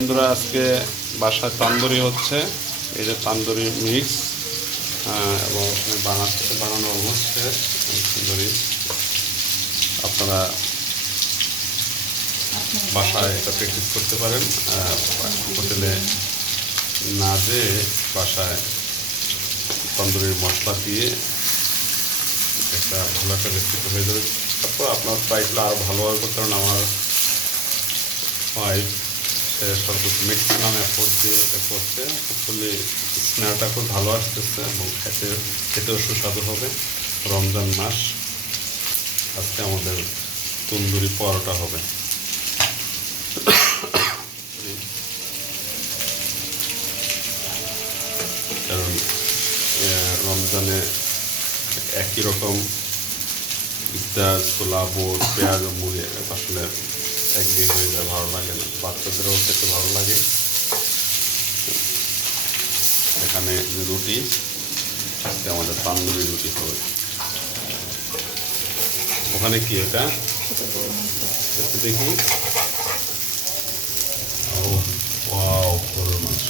বন্ধুরা আজকে বাসায় তান্দুরি হচ্ছে। এই যে তান্দুরি মিক্স এবং বানানো হচ্ছে তান্দুরি। আপনারা বাসায় এটা প্র্যাকটিস করতে পারেন। হোটেলে না যেয়ে বাসায় তন্দুরির মশলা দিয়ে একটা ভালো একটা রেসিপি হয়ে যাবে। তারপর আপনার ট্রাইগুলো আরও ভালোভাবে করতে পারেন। আমার ওয়াইফ সর্বোচ্চ ম্যাক্সিমাম এফোর্ট দিয়ে এটা করছে। হোপফুলি স্মেলটা খুব ভালো আসতেছে এবং খেতেও সুস্বাদু হবে। রমজান মাস, আজকে আমাদের তন্দুরি পরোটা হবে। কারণ রমজানে একই রকম ইফতার, ছোলা, বুট, পেঁয়াজ ও মুড়ি আসলে একঘেয়ে হয়ে যায়, ভালো লাগে না। বাচ্চাদেরও খেতে ভালো লাগে। এখানে যে রুটি, আজকে আমাদের তান্দুরি রুটি হবে। ওখানে কি এটা দেখি। ও ওয়াও, গরুর মাংস।